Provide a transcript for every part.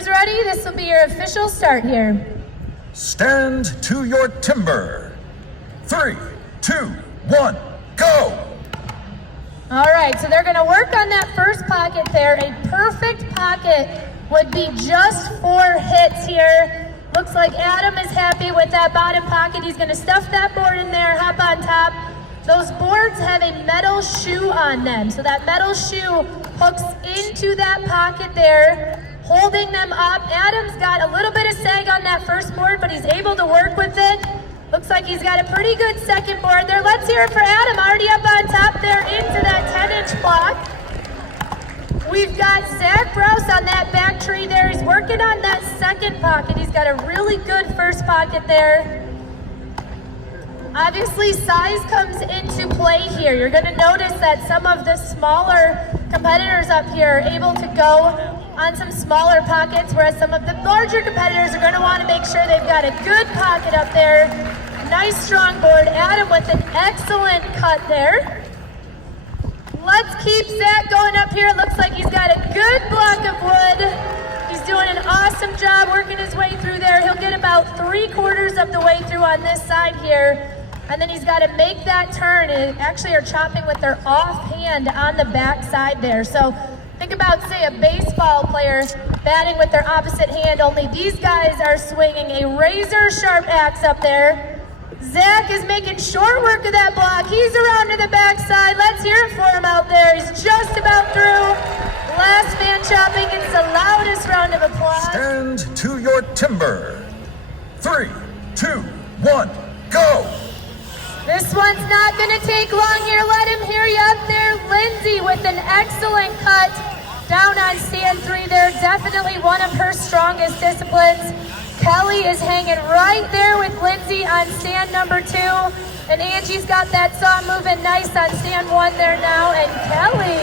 competitors ready? This will be your official start here. Stand to your timber. 3, 2, 1, go! All right, so they're gonna work on that first pocket there. A perfect pocket would be just 4 hits here. Looks like Adam is happy with that bottom pocket. He's gonna stuff that board in there, hop on top. Those boards have a metal shoe on them, so that metal shoe hooks into that pocket there, holding them up. Adam's got a little bit of sag on that first board, but he's able to work with it. Looks like he's got a pretty good second board there. Let's hear it for Adam, already up on top there into that 10-inch block. We've got Zach Brous on that back tree there. He's working on that second pocket. He's got a really good first pocket there. Obviously, size comes into play here. You're gonna notice that some of the smaller competitors up here are able to go on some smaller pockets, whereas some of the larger competitors are gonna wanna make sure they've got a good pocket up there. Nice strong board. Adam with an excellent cut there. Let's keep Zach going up here. It looks like he's got a good block of wood. He's doing an awesome job working his way through there. He'll get about 3/4 of the way through on this side here. And then he's got to make that turn and actually are chopping with their offhand on the back side there. So think about, say, a baseball player batting with their opposite hand, only these guys are swinging a razor sharp axe up there. Zach is making short work of that block. He's around to the backside. Let's hear it for him out there. He's just about through. Last man chopping. It's the loudest round of applause. Stand to your timber. 3, 2, 1, go! This one's not gonna take long here. Let him hear you up there. Lindsay with an excellent cut down on stand 3 there. Definitely one of her strongest disciplines. Kelly is hanging right there with Lindsay on stand number 2. And Angie's got that saw moving nice on stand 1 there now. And Kelly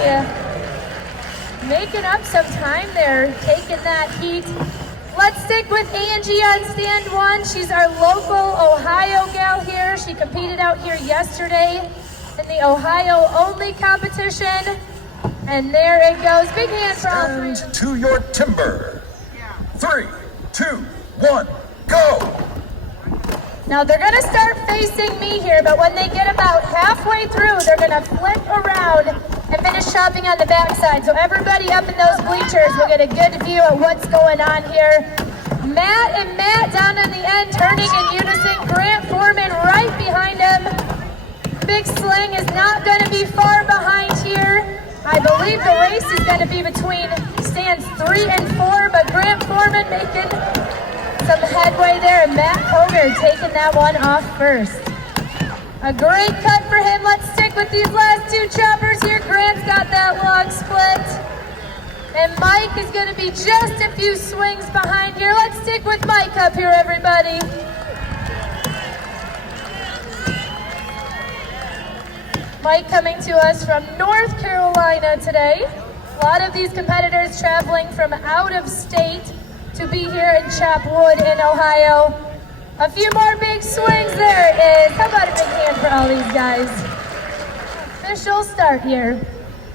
making up some time there, taking that heat. Let's stick with Angie on stand 1. She's our local Ohio gal here. She competed out here yesterday in the Ohio only competition. And there it goes. Big hand for all 3. Stand to your timber. 3, 2, 1, go! Now they're gonna start facing me here, but when they get about halfway through, they're gonna flip around and finish chopping on the backside. So everybody up in those bleachers will get a good view of what's going on here. Matt and Matt down on the end, turning in unison. Grant Foreman right behind him. Big Sling is not gonna be far behind here. I believe the race is gonna be between stands 3 and 4, but Grant Foreman making some headway there, and Matt Koger taking that one off first. A great cut for him. Let's stick with these last 2 choppers here. Grant's got that log split. And Mike is going to be just a few swings behind here. Let's stick with Mike up here, everybody. Mike coming to us from North Carolina today. A lot of these competitors traveling from out of state to be here in chop wood in Ohio. A few more big swings. There it is. How about a big hand for all these guys? Official start here.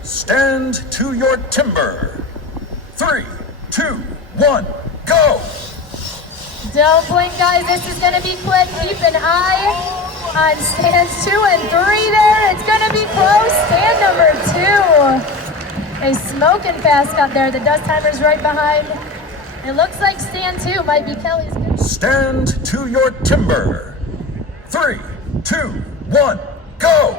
Stand to your timber. 3, 2, 1, go! Don't blink, guys. This is going to be quick. Keep an eye on stands 2 and 3 there. It's going to be close. Stand number 2. A smoking fast cut there. The dust timer's right behind. It looks like stand 2 might be Kelly's. Stand to your timber. 3, 2, 1, go!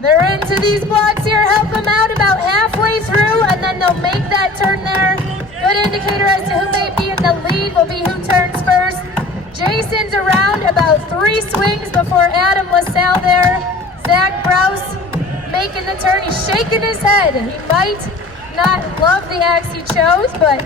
They're into these blocks here. Help them out about halfway through, and then they'll make that turn there. Good indicator as to who may be in the lead will be who turns first. Jason's around about 3 swings before Adam LaSalle there. Zach Brous making the turn. He's shaking his head. He might not love the axe he chose, but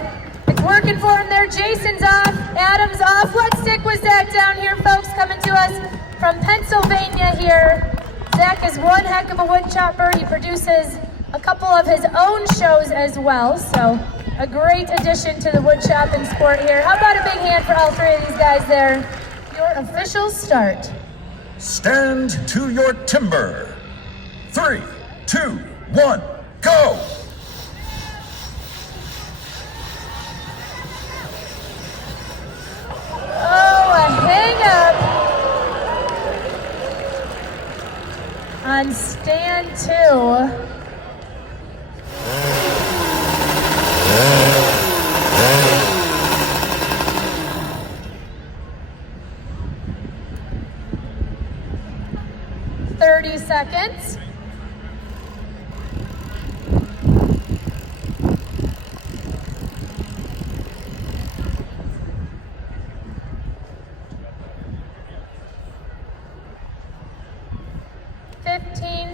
it's working for him there. Jason's off, Adam's off. Let's stick with Zach down here, folks, coming to us from Pennsylvania here. Zach is one heck of a wood chopper. He produces a couple of his own shows as well, so a great addition to the wood chopping sport here. How about a big hand for all 3 of these guys there? Your official start. Stand to your timber. 3, 2, 1, go! on stand 2. Seconds.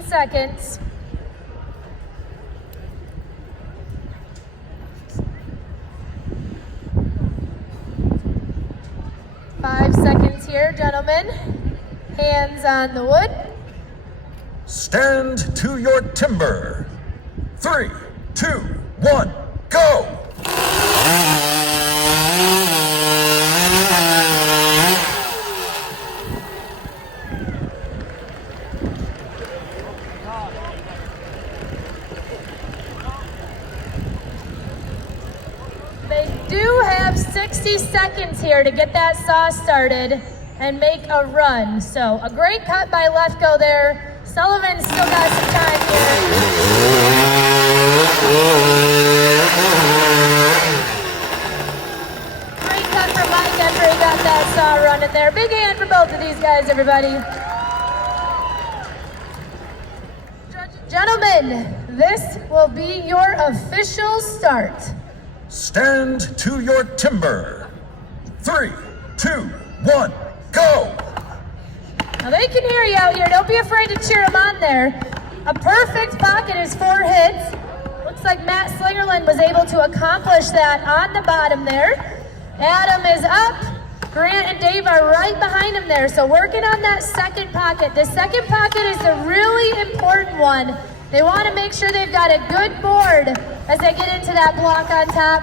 Seconds. 5 seconds here, gentlemen. Hands on the wood. Stand to your timber. 3, 2, 1, go! They do have 60 seconds here to get that saw started and make a run. So a great cut by Lefko there. Sullivan's still got some time here. Great cut for Mike after he got that saw running there. Big hand for both of these guys, everybody. Gentlemen, this will be your official start. Stand to your timber. 3, 2, 1, go! Now they can hear you out here. Don't be afraid to cheer them on there. A perfect pocket is 4 hits. Looks like Matt Slingerland was able to accomplish that on the bottom there. Adam is up. Grant and Dave are right behind him there. So working on that second pocket. The second pocket is the really important one. They want to make sure they've got a good board as they get into that block on top.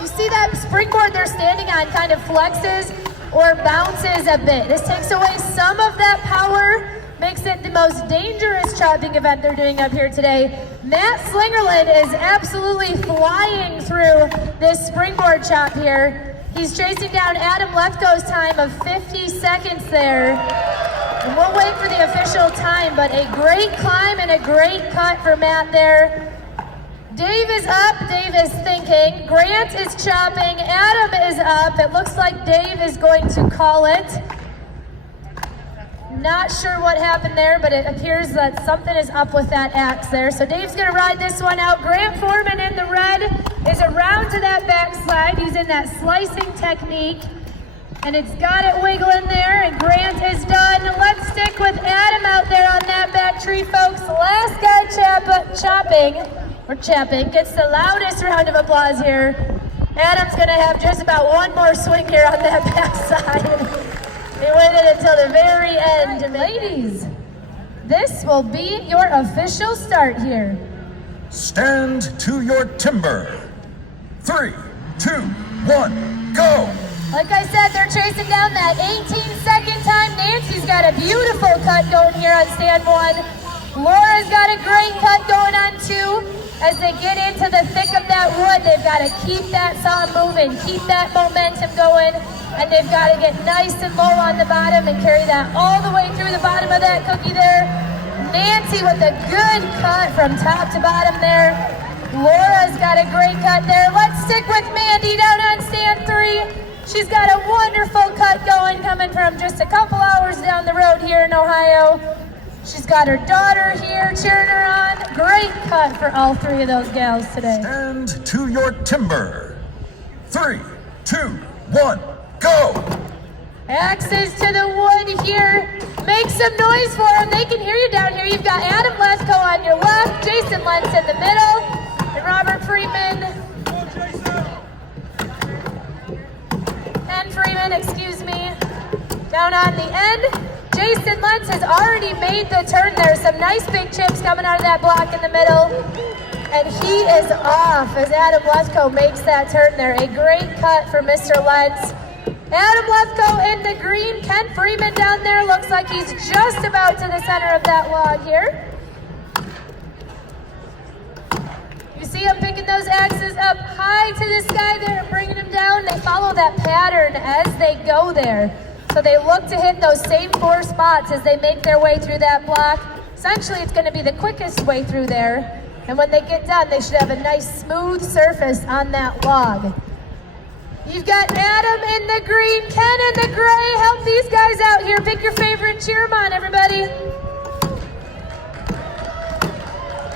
You see that springboard they're standing on kind of flexes or bounces a bit. This takes away some of that power, makes it the most dangerous chopping event they're doing up here today. Matt Slingerland is absolutely flying through this springboard chop here. He's chasing down Adam Lefko's time of 50 seconds there. And we'll wait for the official time, but a great climb and a great cut for Matt there. Dave is up, Dave is thinking. Grant is chopping, Adam is up. It looks like Dave is going to call it. Not sure what happened there, but it appears that something is up with that axe there. So Dave's gonna ride this one out. Grant Foreman in the red is around to that backslide using that slicing technique. And it's got it wiggling there, and Grant is done. Let's stick with Adam out there on that back tree, folks. Last guy chapping gets the loudest round of applause here. Adam's gonna have just about one more swing here on that backside. They waited until the very end. Ladies, this will be your official start here. Stand to your timber. 3, 2, 1, go! Like I said, they're chasing down that 18-second time. Nancy's got a beautiful cut going here on stand 1. Laura's got a great cut going on 2. As they get into the thick of that wood, they've got to keep that saw moving, keep that momentum going, and they've got to get nice and low on the bottom and carry that all the way through the bottom of that cookie there. Nancy with a good cut from top to bottom there. Laura's got a great cut there. Let's stick with Mandy down on stand 3. She's got a wonderful cut going, coming from just a couple hours down the road here in Ohio. She's got her daughter here cheering her on. Great cut for all 3 of those gals today. Stand to your timber. 3, 2, 1, go! Axes to the wood here. Make some noise for them. They can hear you down here. You've got Adam Lesko on your left, Jason Lentz in the middle, and Robert Freeman. Ken Freeman, excuse me, down on the end. Jason Lentz has already made the turn there. Some nice big chips coming out of that block in the middle. And he is off as Adam Lesko makes that turn there. A great cut for Mr. Lentz. Adam Lesko in the green. Ken Freeman down there. Looks like he's just about to the center of that log here. You see him picking those axes up high to the sky there and bringing them down. They follow that pattern as they go there. So they look to hit those same 4 spots as they make their way through that block. Essentially, it's going to be the quickest way through there. And when they get done, they should have a nice smooth surface on that log. You've got Adam in the green, Ken in the gray. Help these guys out here. Pick your favorite, cheer them on, everybody.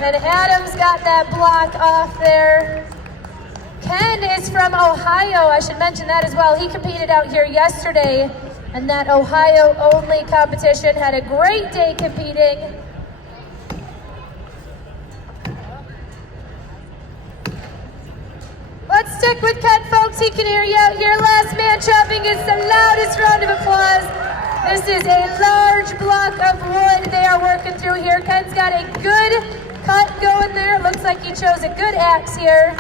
And Adam's got that block off there. Ken is from Ohio. I should mention that as well. He competed out here yesterday, and that Ohio-only competition had a great day competing. Let's stick with Ken, folks. He can hear you out here. Last man chopping is the loudest round of applause. This is a large block of wood they are working through here. Ken's got a good cut going there. It looks like he chose a good axe here.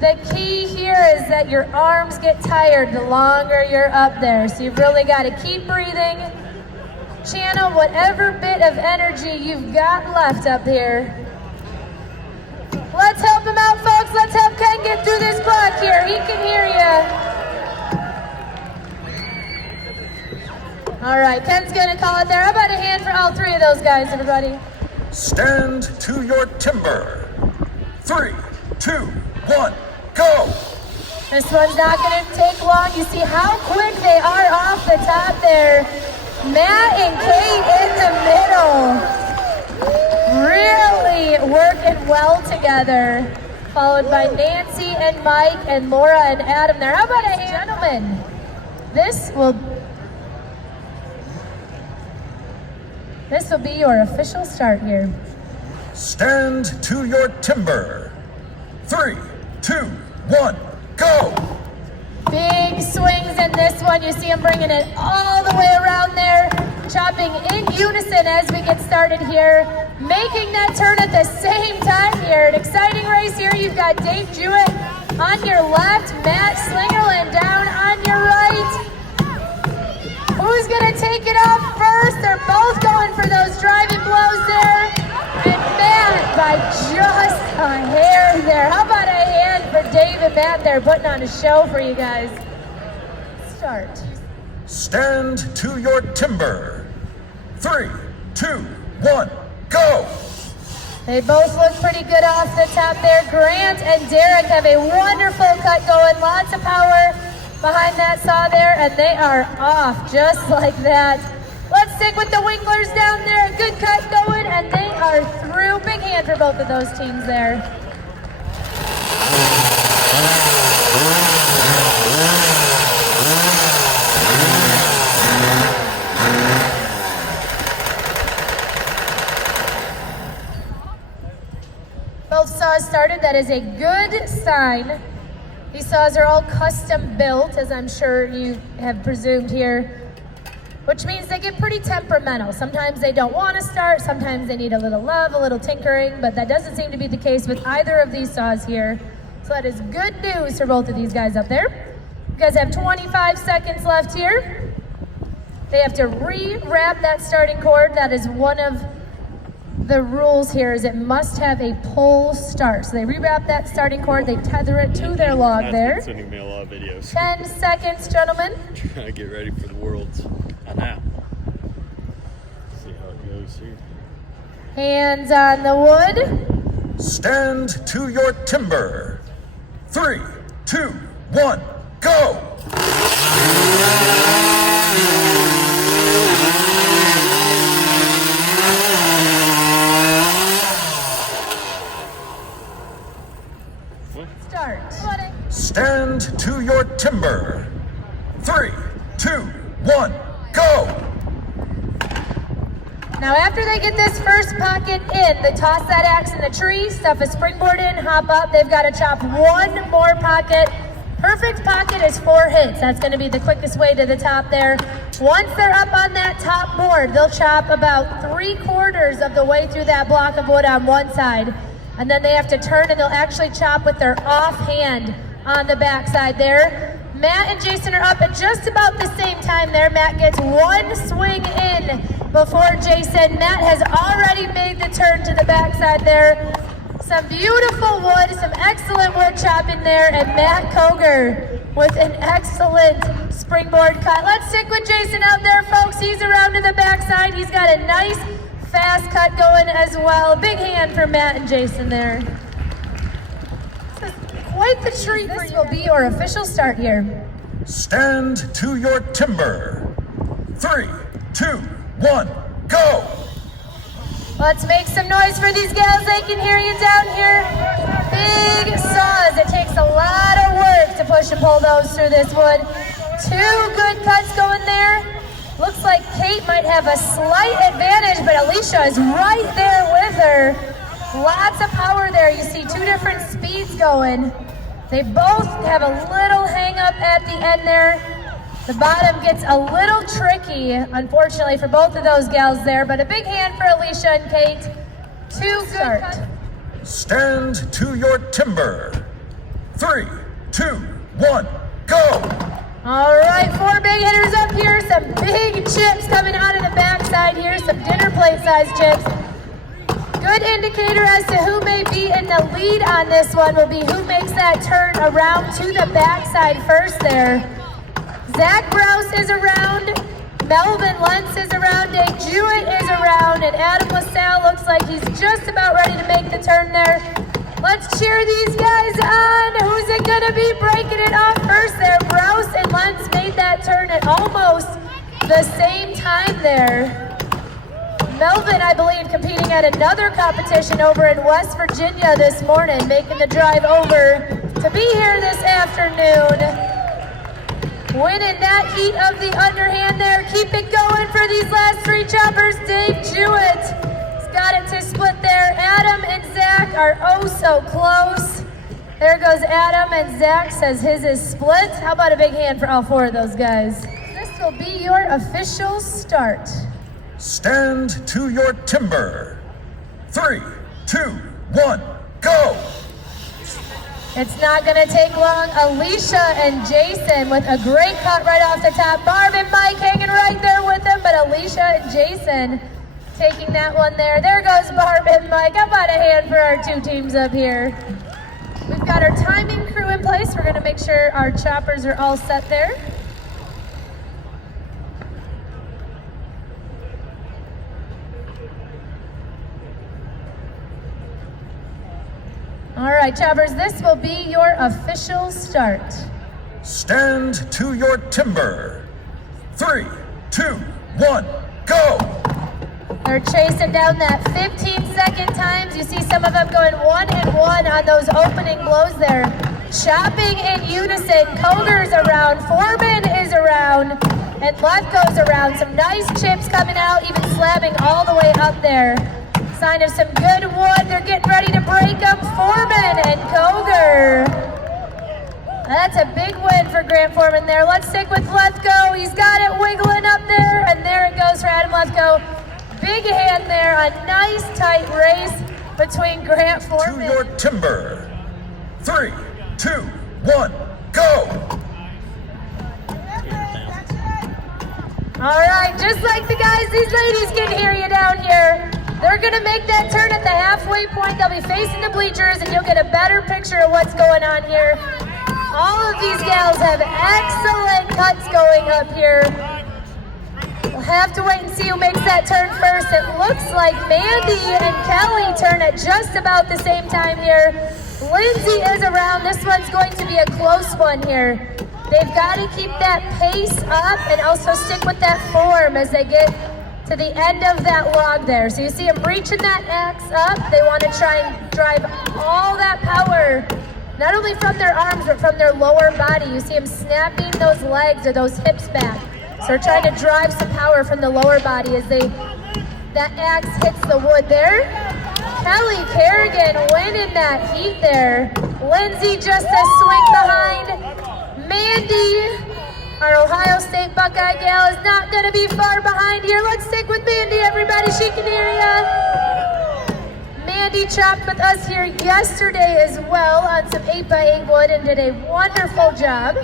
The key here is that your arms get tired the longer you're up there. So you've really got to keep breathing. Channel whatever bit of energy you've got left up here. Let's help him out, folks. Let's help Ken get through this block here. He can hear you. All right, Ken's going to call it there. How about a hand for all three of those guys, everybody? Stand to your timber. 3, 2, 1, go! This one's not going to take long. You see how quick they are off the top there. Matt and Kate in the middle. Really working well together. Followed by Nancy and Mike and Laura and Adam there. How about a gentleman? This will be your official start here. Stand to your timber. 3, 2, 1, go! Big swings in this one. You see him bringing it all the way around there. Chopping in unison as we get started here. Making that turn at the same time here. An exciting race here. You've got Dave Jewett on your left. Matt Slingerland down on your right. Who's going to take it off first? They're both going for those driving blows there. And Matt by just a hair there. How about a hand for Dave and Matt there putting on a show for you guys. Start. Stand to your timber. 3, 2, 1, go! They both look pretty good off the top there. Grant and Derek have a wonderful cut going. Lots of power behind that saw there, and they are off just like that. Let's stick with the Winklers down there. A good cut going, and they are through. Big hand for both of those teams there. Both saws started. That is a good sign. These saws are all custom built, as I'm sure you have presumed here, which means they get pretty temperamental. Sometimes they don't want to start, sometimes they need a little love, a little tinkering, but that doesn't seem to be the case with either of these saws here. So that is good news for both of these guys up there. You guys have 25 seconds left here. They have to re-wrap that starting cord. That is one of the rules here, is it must have a pull start. So they rewrap that starting cord, they tether it to their log there. Sending me a lot of videos. 10 seconds, gentlemen. Trying to get ready for the Worlds. I know. See how it goes here. Hands on the wood. Stand to your timber. 3, 2, 1, go! Start. Stand to your timber. 3, 2, 1, go! Now after they get this first pocket in, they toss that axe in the tree, stuff a springboard in, hop up. They've got to chop one more pocket. Perfect pocket is 4 hits. That's going to be the quickest way to the top there. Once they're up on that top board, they'll chop about 3/4 of the way through that block of wood on one side. And then they have to turn and they'll actually chop with their offhand on the back side there. Matt and Jason are up at just about the same time there. Matt gets one swing in before Jason. Matt has already made the turn to the back side there. Some beautiful wood, some excellent wood chopping there, and Matt Koger with an excellent springboard cut. Let's stick with Jason out there, folks. He's around to the backside. He's got a nice fast cut going as well. Big hand for Matt and Jason there. This is quite the treat. This will be your official start here. Stand to your timber. 3, 2, 1, go! Let's make some noise for these gals. They can hear you down here. Big saws. It takes a lot of work to push and pull those through this wood. 2 good cuts going there. Looks like Kate might have a slight advantage, but Alicia is right there with her. Lots of power there. You see 2 different speeds going. They both have a little hang up at the end there. The bottom gets a little tricky, unfortunately, for both of those gals there, but a big hand for Alicia and Kate. 2 start. Stand to your timber. 3, 2, 1, go! All right, 4 big hitters up here. Some big chips coming out of the backside here. Some dinner plate size chips. Good indicator as to who may be in the lead on this one will be who makes that turn around to the backside first there. Zach Browse is around, Melvin Lentz is around, Dave Jewett is around, and Adam LaSalle looks like he's just about ready to make the turn there. Let's cheer these guys on. Who's it gonna be breaking it off first there? Browse and Lentz made that turn at almost the same time there. Melvin, I believe, competing at another competition over in West Virginia this morning, making the drive over to be here this afternoon. Winning that heat of the underhand there. Keep it going for these last 3 choppers. Dave Jewett has got it to split there. Adam and Zach are oh so close. There goes Adam, and Zach says his is split. How about a big hand for all 4 of those guys? This will be your official start. Stand to your timber. 3, 2, 1, go! It's not going to take long. Alicia and Jason with a great cut right off the top. Barb and Mike hanging right there with them, but Alicia and Jason taking that one there. There goes Barb and Mike. How about a hand for our 2 teams up here? We've got our timing crew in place. We're going to make sure our choppers are all set there. All right, choppers, this will be your official start. Stand to your timber. 3, 2, 1, go! They're chasing down that 15-second times. You see some of them going 1 and 1 on those opening blows there. Chopping in unison. Koger's around, Foreman is around, and Lefko's around. Some nice chips coming out, even slamming all the way up there. Sign of some good wood. They're getting ready to break up Foreman and Koger. That's a big win for Grant Foreman there. Let's stick with Lefko. He's got it wiggling up there, and there it goes for Adam Lefko. Big hand there, a nice tight race between Grant Foreman. To your timber. 3, 2, 1, go! All right, just like the guys, these ladies can hear you down here. They're gonna make that turn at the halfway point. They'll be facing the bleachers, and you'll get a better picture of what's going on here. All of these gals have excellent cuts going up here. We'll have to wait and see who makes that turn first. It looks like Mandy and Kelly turn at just about the same time here. Lindsay is around. This one's going to be a close one here. They've got to keep that pace up and also stick with that form as they get to the end of that log there. So you see them reaching that axe up. They want to try and drive all that power, not only from their arms, but from their lower body. You see them snapping those legs or those hips back. So they're trying to drive some power from the lower body as that axe hits the wood there. Kelly Kerrigan winning that heat there. Lindsay just a swing behind. Mandy, our Ohio State Buckeye gal, is not going to be far behind here. Let's stick with Mandy, everybody. She can hear ya. Mandy chopped with us here yesterday as well on some 8x8 wood and did a wonderful job.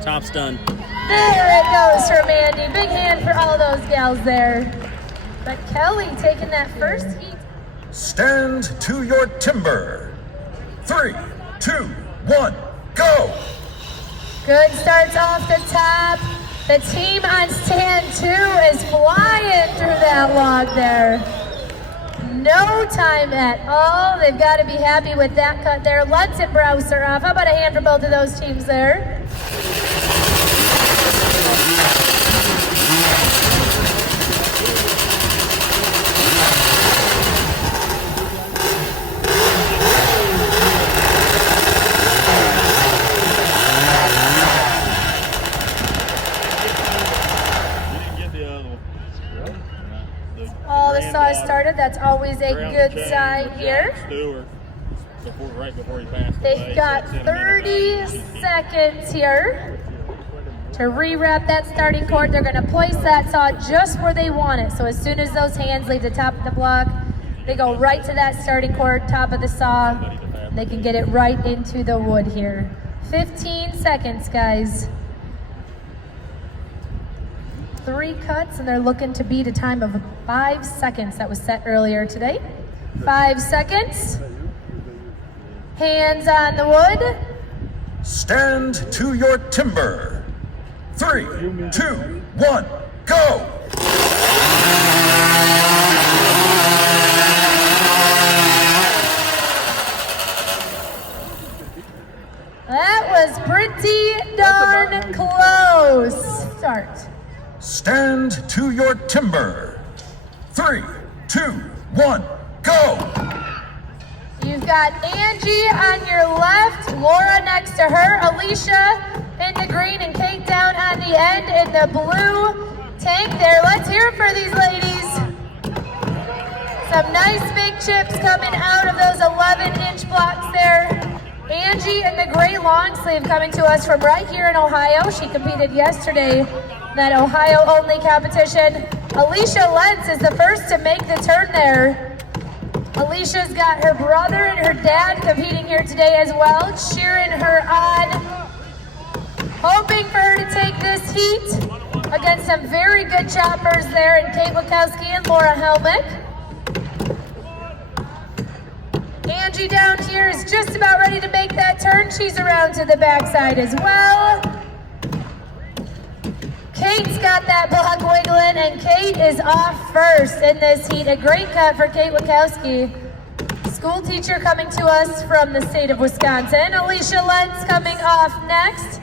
Top's done. There it goes for Mandy. Big hand for all those gals there. But Kelly taking that first heat. Stand to your timber. 3, 2, 1, go! Good starts off the top. The team on stand 2 is flying through that log there. No time at all. They've got to be happy with that cut there. Lutz and Browse are off. How about a hand for both of those teams there? All the saw started. That's always a good sign here. They've got 30 seconds here to rewrap that starting cord. They're going to place that saw just where they want it. So as soon as those hands leave the top of the block, they go right to that starting cord, top of the saw. They can get it right into the wood here. 15 seconds, guys. 3 cuts, and they're looking to beat a time of 5 seconds that was set earlier today. 5 seconds. Hands on the wood. Stand to your timber. 3, 2, 1, go! That was pretty darn close. Start. Stand to your timber. 3, 2, 1, go! You've got Angie on your left, Laura next to her, Alicia in the green, and Kate down on the end in the blue tank there. Let's hear it for these ladies. Some nice big chips coming out of those 11-inch blocks there. Angie in the gray long sleeve coming to us from right here in Ohio. She competed yesterday in that Ohio-only competition. Alicia Lentz is the first to make the turn there. Alicia's got her brother and her dad competing here today as well, cheering her on, hoping for her to take this heat against some very good choppers there in Kate Wachowski and Laura Helmick. Angie down here is just about ready to make that turn. She's around to the backside as well. Kate's got that block wiggling, and Kate is off first in this heat. A great cut for Kate Wachowski. School teacher coming to us from the state of Wisconsin. Alicia Lentz coming off next,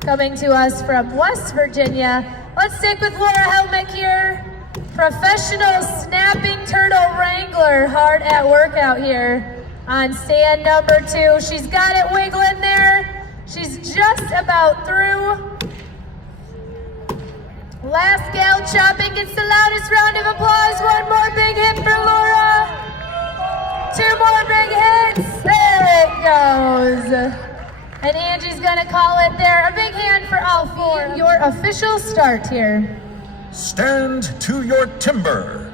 coming to us from West Virginia. Let's stick with Laura Helmick here. Professional snapping turtle wrangler, hard at work out here on stand number 2. She's got it wiggling there. She's just about through. Last gal chopping gets the loudest round of applause. One more big hit for Laura. 2 more big hits. There it goes. And Angie's gonna call it there. A big hand for all 4. Your official start here. Stand to your timber.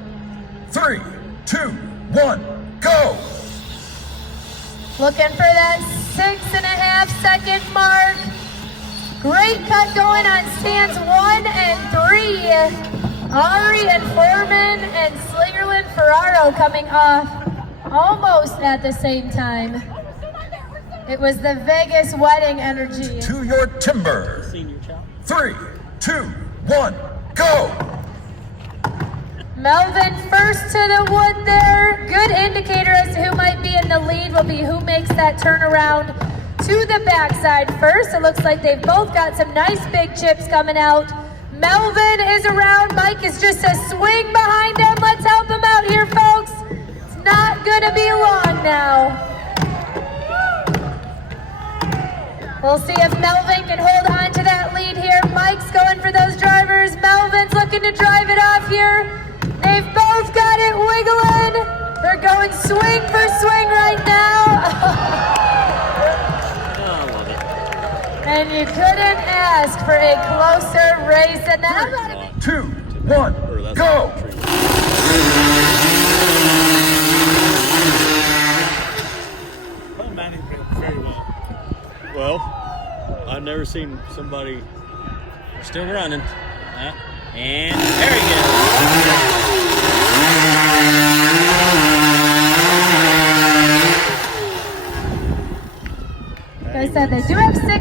3, 2, 1, go! Looking for that 6.5 second mark. Great cut going on stands 1 and 3. Ari and Foreman and Slingerland Ferraro coming off almost at the same time. It was the Vegas wedding energy. To your timber. 3, 2, 1, go! Melvin first to the wood there. Good indicator as to who might be in the lead will be who makes that turnaround to the backside first. It looks like they've both got some nice big chips coming out. Melvin is around. Mike is just a swing behind him. Let's help him out here, folks. It's not gonna be long now. We'll see if Melvin can hold on to that lead here. Mike's going for those drivers. Melvin's looking to drive it off here. They've both got it wiggling. They're going swing for swing right now. And you couldn't ask for a closer race than that. 2, 1, go! Well, I've never seen somebody still running. And there he goes. Like I said, they do have 6